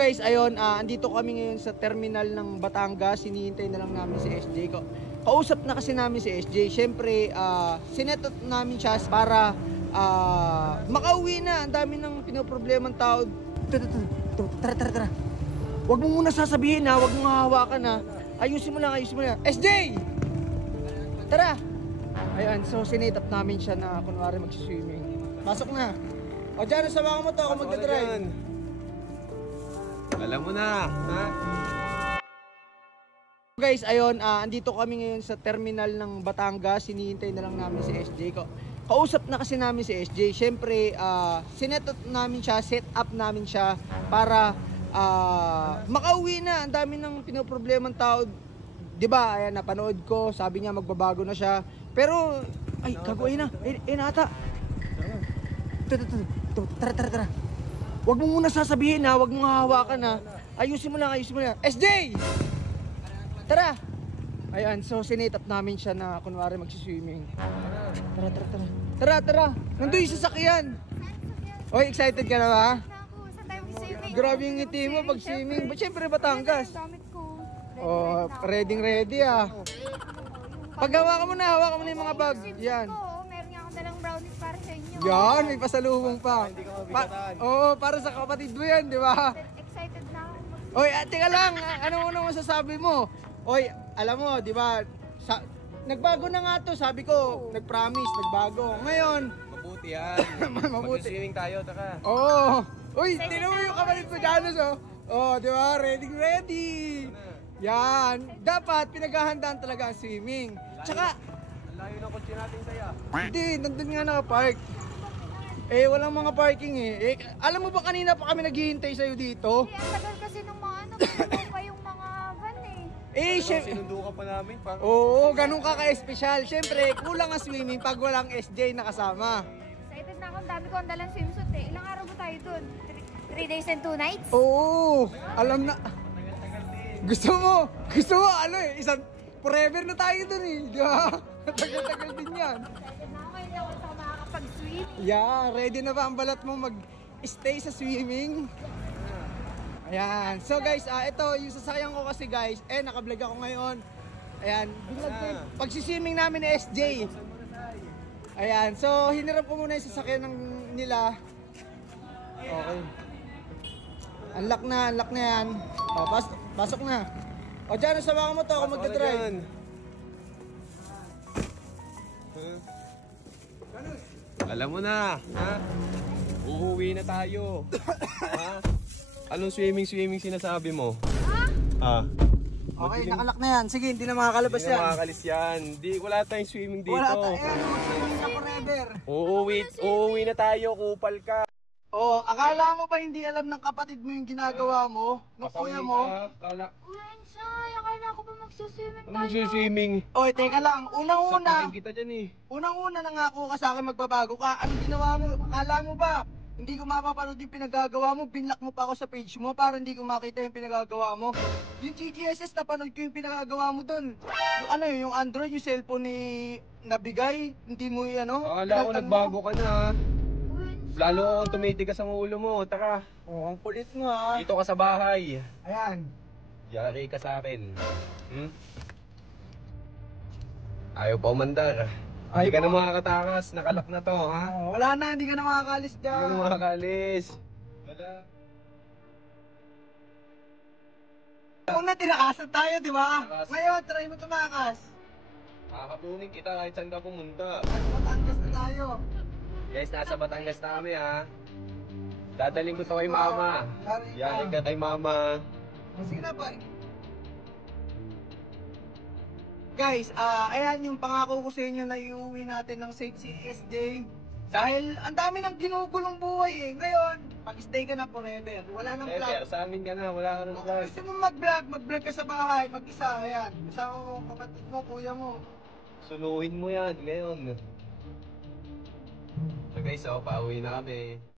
Guys, ayun, andito kami ngayon sa terminal ng Batangas. Hinihintay na lang namin si SJ. Kausap na kasi namin si SJ. Siyempre, sinetot namin siya para makauwi na. Ang dami ng pinoproblemang tao. Tara. Huwag mo muna sasabihin ha, huwag mo hahawakan ha. Ayusin mo lang. SJ! Tara! Ayun, so sinetap namin siya na kunwari mag-swimming. Pasok na. O dyan, sabakan mo to ako magdadrive. Alam mo na, ha? Guys, ayun, andito kami ngayon sa terminal ng Batangas. Hinihintay na lang namin si SJ. Kausap na kasi namin si SJ. Siyempre, sinetot namin siya, set up namin siya para makauwi na. Ang dami ng pinoproblemang tao. 'Di ba? Ayan, napanood ko, sabi niya magbabago na siya. Pero ay, gagawin na. Eh nata. Tara. Huwag mo muna sasabihin ha, huwag mo hahawakan ha. Ayusin mo lang. SJ! Tara! Ayan, so sinetap namin siya na kunwari mag-swimming. Tara. Nandun yung sasakyan. Oy, excited ka na ba? Grabe yung ngiti mo pag swimming. Siyempre Batangas. Oh, ready ah. Pag hawakan mo na yung mga bag. Yan. Meron nga akong dalang brownies para sa inyo. Yan, may pasalubong pa. Oo, para sa kapatid mo yan, di ba? Excited na ako. Oy, teka lang. Ano masasabi mo? Oy, alam mo, di ba? Nagbago na nga to. Sabi ko, nag-promise, nagbago. Ngayon, Mabuti yan. Mag-swimming tayo, taka. Oo. Uy, tingnan mo yung kapatid ko dyan, oh. Oh, di ba? Ready. Yan. Dapat pinaghahandaan talaga ang swimming. Tsaka, Ang layo ng kotse natin saya. hindi, nandun nga nakapark. Eh, walang mga parking eh. Alam mo ba kanina pa kami naghihintay sa'yo dito? Ang tagal kasi nung mga pinuha pa yung mga van eh. Sinundo ka pa namin. Oo, ganun ka ka-espesyal. Siyempre, kulang ang swimming pag walang SJ nakasama. Excited na ako. Ang dami ko ang dalang swimsuit eh. Ilang araw ba tayo dun? 3 days and 2 nights? Oo, alam na. Gusto mo, isang forever na tayo dun eh. Di ba? Tagal-tagal din yan. Excited na ako. Ngayon ako sa makakapag-swim. Yeah, ready na ba ang balat mo mag-stay sa swimming? Ayan. So guys, ito yung sasakyan ko kasi guys. Naka-vlog ako ngayon. Ayan. Pagsiswimming namin ni SJ. Ayan. So, hinirap ko muna yung sasakyan nila. Okay. Unlock na yan. O, pasok na. O, dyan, sabakan mo to ako magdadrive. Alam mo na, ha? Uuwi na tayo. Ha? Anong swimming sinasabi mo? Ha? Okay, nakalak na yan. Sige, hindi na makakalabas Hindi yan. na makakalis yan. Wala tayong swimming dito. Wala tayo. Swimming na forever. Uuwi na tayo, kupal ka. Oh, akala mo ba hindi alam ng kapatid mo yung ginagawa mo? Nung kuya mo? Uy, akala ko ba magsuswimming tayo? Anong swimming? Oy, teka lang. Unang-una, Sapakin kita dyan eh. unang-una nangako ka sa akin magbabago ka. Anong ginawa mo? Akala mo ba? Hindi ko mapapanood yung pinagagawa mo. Binlock mo pa ako sa page mo para hindi ko makita yung pinagagawa mo. Yung GTSS, napanood ko yung pinagagawa mo dun. Yung Android, yung cellphone ni nabigay. Hindi mo yung Akala ko nagbago ka na. Lalo akong tumitigas ang ulo mo. Taka, Oh, ang kulit mo ha. dito ka sa bahay. Ayan. Yari ka sa akin. Ayaw pa umandar. Hindi ka na makakatakas. Nakalak na to, ha? Oh, wala na, hindi ka na makakalis Hindi dyan. ka na makakalis. Wala. Una, tinakasan tayo, di ba? Tinakas. Ngayon, try mo tumakas. Makakapunin kita kahit saan ka pumunta. At Batangas na tayo. Guys, nasa Batangas na kami, ha? Dadaling ko to kay mama. Yari ka kay mama. Sige na pa. Guys, ayan yung pangako ko sa inyo na iuwi natin ng safe si SJ. Dahil ang dami ng ginugulong buhay eh. Ngayon, pag-stay ka na forever. Wala nang Pero plan. sa amin ka na, wala ka nang plan. Gusto mo mag-vlog ka sa bahay, mag-isa, ayan. Kasama mo, kapatid mo, kuya mo. Suluhin mo yan ngayon. So guys, pauwi na kami.